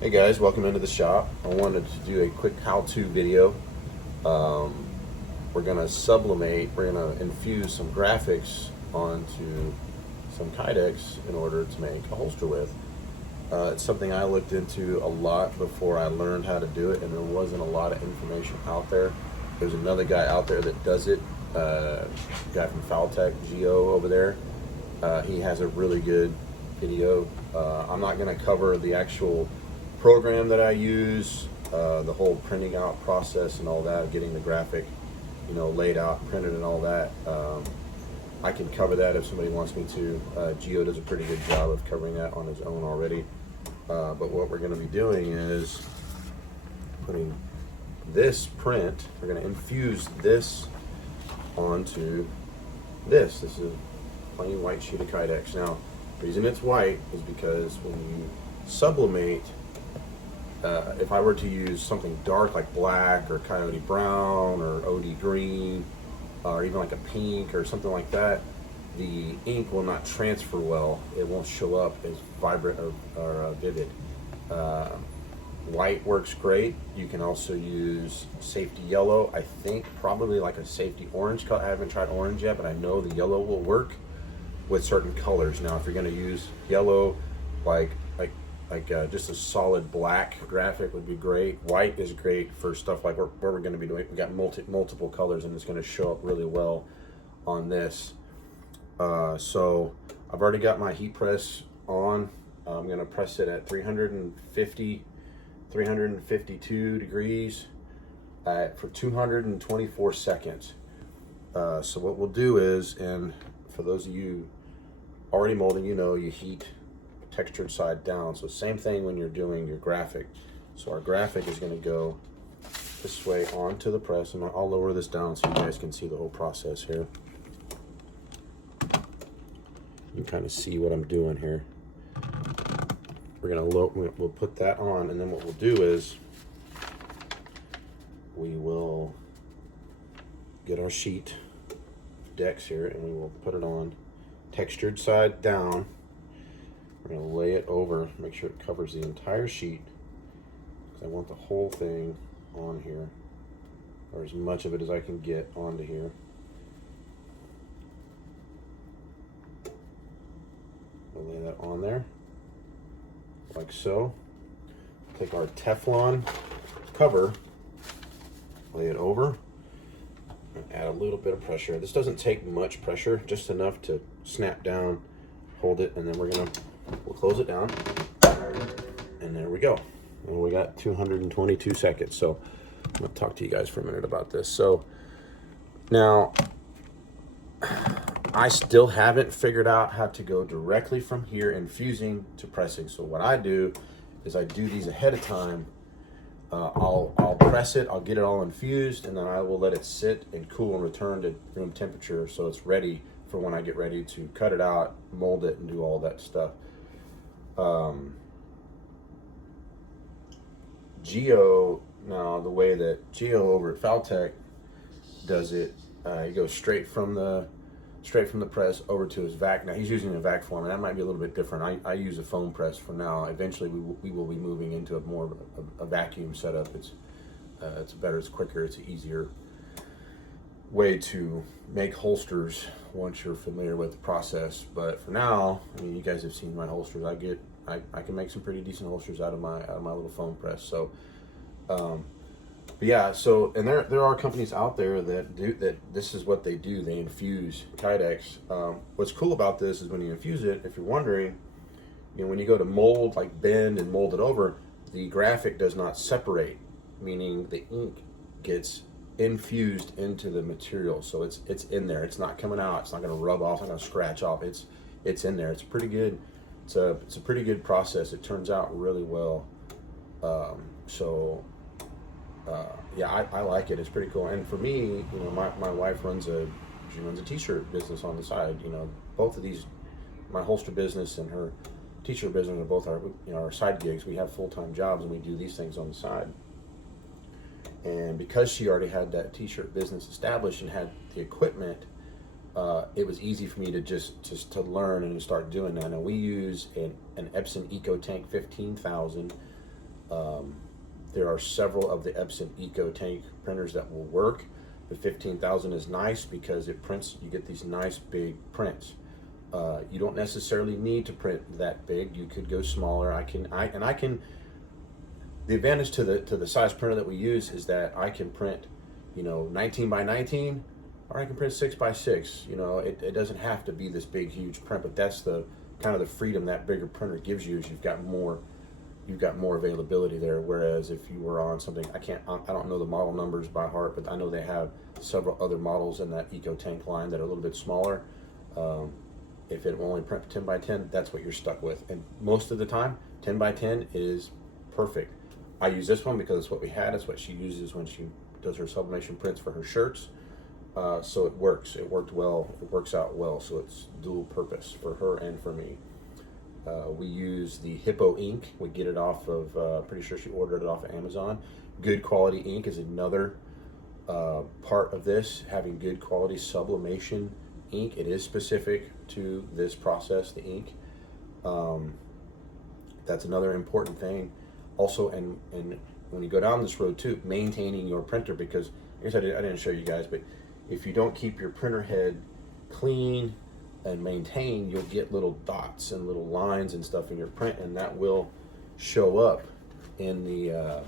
Hey guys, welcome into the shop. I wanted to do a quick how-to video. We're gonna sublimate, we're gonna infuse some graphics onto some kydex in order to make a holster with. It's something I looked into a lot before I learned how to do it, and there wasn't a lot of information out there. There's another guy out there that does it, a guy from Faltech, Geo over there. He has a really good video. I'm not gonna cover the actual program that I use, the whole printing out process and all that, getting the graphic, laid out, printed and all that. I can cover that if somebody wants me to. Geo does a pretty good job of covering that on his own already. But what we're going to be doing is putting this print, we're going to infuse this onto this. This is a plain white sheet of kydex. Now, the reason it's white is because when you sublimate, if I were to use something dark like black or coyote brown or OD green or even like a pink or something like that, the ink will not transfer well. It won't show up as vibrant or vivid. White works great. You can also use safety yellow. I think probably like a safety orange color. I haven't tried orange yet, but I know the yellow will work with certain colors. Now, if you're going to use yellow, like just a solid black graphic would be great. White is great for stuff like where we're going to be doing. We got multiple colors, and it's going to show up really well on this. So I've already got my heat press on. I'm going to press it at 352 degrees for 224 seconds. So what we'll do is, and for those of you already molding, you heat textured side down. So same thing when you're doing your graphic. So our graphic is going to go this way onto the press, and I'll lower this down so you guys can see the whole process here. You can kind of see what I'm doing here. We'll put that on, and then what we'll do is we will get our sheet decks here, and we will put it on textured side down. We're going to lay it over, make sure it covers the entire sheet, because I want the whole thing on here, or as much of it as I can get onto here. We'll lay that on there, like so. Take our Teflon cover, lay it over, and add a little bit of pressure. This doesn't take much pressure, just enough to snap down, hold it, and then we'll close it down, and there we go. And we got 222 seconds. So I'm gonna talk to you guys for a minute about this. So now I still haven't figured out how to go directly from here infusing to pressing. So what I do is I do these ahead of time. I'll press it, I'll get it all infused, and then I will let it sit and cool and return to room temperature so it's ready for when I get ready to cut it out, mold it, and do all that stuff. Geo, now the way that Geo over at Faltech does it, he goes straight from the press over to his vac. Now he's using a vac form, and that might be a little bit different. I use a foam press for now. Eventually we will be moving into a more of a vacuum setup. It's better, it's quicker, it's an easier way to make holsters once you're familiar with the process. But for now, I mean, you guys have seen my holsters. I can make some pretty decent holsters out of my little foam press. So but yeah, so, and there are companies out there that do that. This is what they do. They infuse kydex. What's cool about this is when you infuse it, if you're wondering, when you go to mold, like bend and mold it over, the graphic does not separate, meaning the ink gets infused into the material. So it's in there. It's not coming out. It's not going to rub off. It's not going to scratch off. It's in there. It's pretty good. It's a pretty good process. It turns out really well. Yeah, I like it. It's pretty cool. And for me, my wife runs a t-shirt business on the side. Both of these, my holster business and her t-shirt business, are both our side gigs. We have full-time jobs, and we do these things on the side. And because she already had that t-shirt business established and had the equipment, it was easy for me to just to learn and start doing that. Now we use an Epson EcoTank 15,000 There are several of the Epson Eco Tank printers that will work. The 15,000 is nice because it prints, you get these nice big prints. You don't necessarily need to print that big. You could go smaller. The advantage to the size printer that we use is that I can print, 19 by 19, or I can print 6 by 6. It doesn't have to be this big, huge print, but that's the kind of the freedom that bigger printer gives you, is you've got more availability there. Whereas if you were on something, I don't know the model numbers by heart, but I know they have several other models in that Eco Tank line that are a little bit smaller. If it will only print 10 by 10, that's what you're stuck with. And most of the time, 10 by 10 is perfect. I use this one because it's what we had. It's what she uses when she does her sublimation prints for her shirts. So it works. It worked well. It works out well. So it's dual purpose for her and for me. We use the Hippo ink. We get it off of, pretty sure she ordered it off of Amazon. Good quality ink is another part of this, having good quality sublimation ink. It is specific to this process, the ink. That's another important thing. Also, and when you go down this road too, maintaining your printer, because I guess I didn't show you guys, but if you don't keep your printer head clean and maintained, you'll get little dots and little lines and stuff in your print, and that will show up in the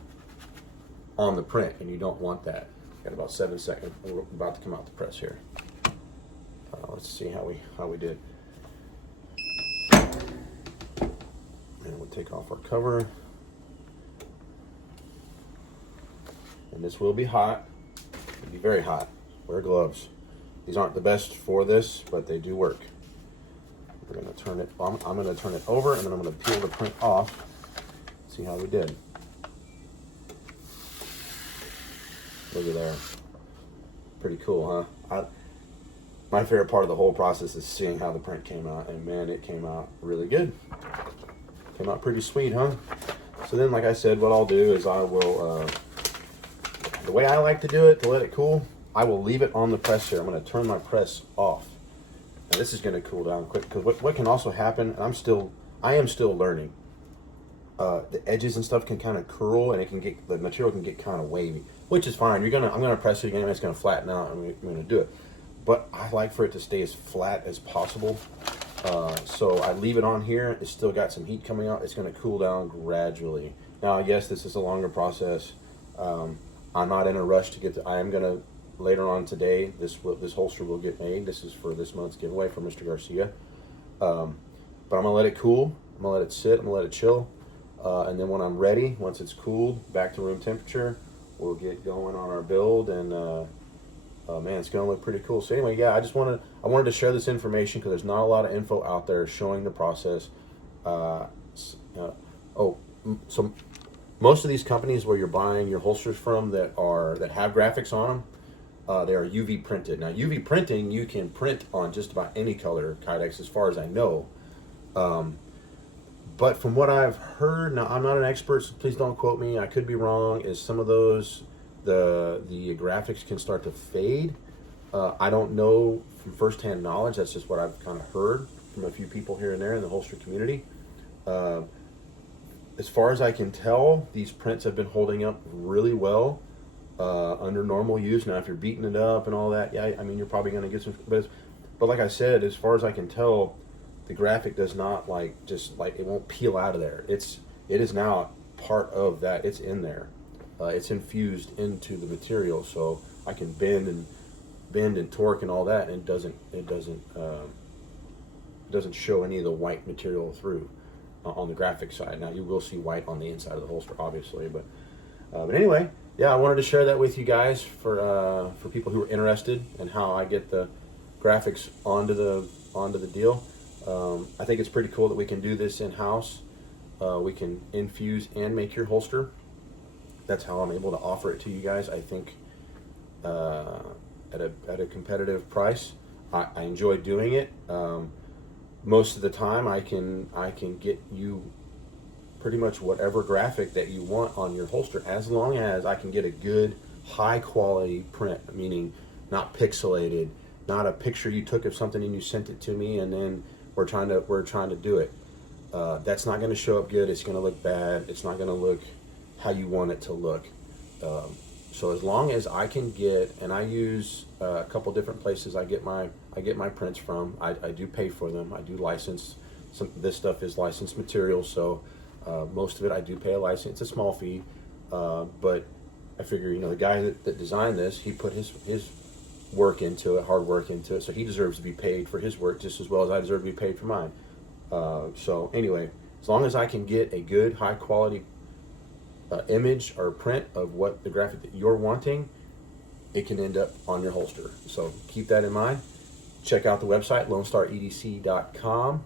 on the print, and you don't want that. Got about 7 seconds. We're about to come out the press here. Let's see how we did. And we'll take off our cover. And this will be hot. It'll be very hot. Wear gloves. These aren't the best for this, but they do work. We're gonna turn it. I'm gonna turn it over, and then I'm gonna peel the print off. See how we did. Look at there. Pretty cool, huh? My favorite part of the whole process is seeing how the print came out, and man, it came out really good. Came out pretty sweet, huh? So then, like I said, what I'll do is I will, the way I like to do it, to let it cool, I will leave it on the press here. I'm gonna turn my press off. Now this is gonna cool down quick, because what can also happen, and I am still learning, the edges and stuff can kind of curl, and the material can get kind of wavy, which is fine. I'm gonna press it again, and it's gonna flatten out, and we're gonna do it. But I like for it to stay as flat as possible. So I leave it on here. It's still got some heat coming out. It's going to cool down gradually. Now, yes, this is a longer process. I'm not in a rush to get to. I am going to, later on today, this holster will get made. This is for this month's giveaway for Mr. Garcia. But I'm going to let it cool. I'm going to let it sit. I'm going to let it chill. And then when I'm ready, once it's cooled back to room temperature, we'll get going on our build, and man, it's gonna look pretty cool. So anyway, yeah, I wanted to share this information because there's not a lot of info out there showing the process. So most of these companies where you're buying your holsters from that have graphics on them, they are UV printed. Now, UV printing, you can print on just about any color kydex, as far as I know. But from what I've heard, now I'm not an expert, so please don't quote me. I could be wrong. Is some of those the graphics can start to fade. I don't know from firsthand knowledge. That's just what I've kind of heard from a few people here and there in the holster community. As far as I can tell, these prints have been holding up really well under normal use. Now, if you're beating it up and all that, yeah, I mean, you're probably going to get some. But like I said, as far as I can tell, the graphic does not it won't peel out of there. It is now part of that. It's in there. It's infused into the material, so I can bend and torque and all that, and it doesn't show any of the white material through on the graphic side. Now you will see white on the inside of the holster, obviously, but anyway, yeah, I wanted to share that with you guys for people who are interested in how I get the graphics onto the deal. I think it's pretty cool that we can do this in house. We can infuse and make your holster. That's how I'm able to offer it to you guys. I think at a competitive price. I enjoy doing it. Most of the time, I can get you pretty much whatever graphic that you want on your holster, as long as I can get a good, high quality print, meaning not pixelated, not a picture you took of something and you sent it to me, and then we're trying to do it. That's not going to show up good. It's going to look bad. It's not going to look how you want it to look. So as long as I can get, and I use a couple different places I get my prints from. I do pay for them. I do license. This stuff is licensed material, so most of it I do pay a license. It's a small fee, but I figure, the guy that designed this, he put his work into it, hard work into it, so he deserves to be paid for his work just as well as I deserve to be paid for mine. So anyway, as long as I can get a good, high quality image or print of what the graphic that you're wanting, it can end up on your holster. So keep that in mind. Check out the website, LoneStarEDC.com.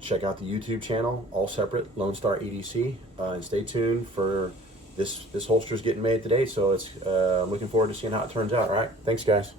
Check out the YouTube channel, all separate, Lone Star EDC, and stay tuned for this holster's getting made today. So I'm looking forward to seeing how it turns out. All right, thanks guys.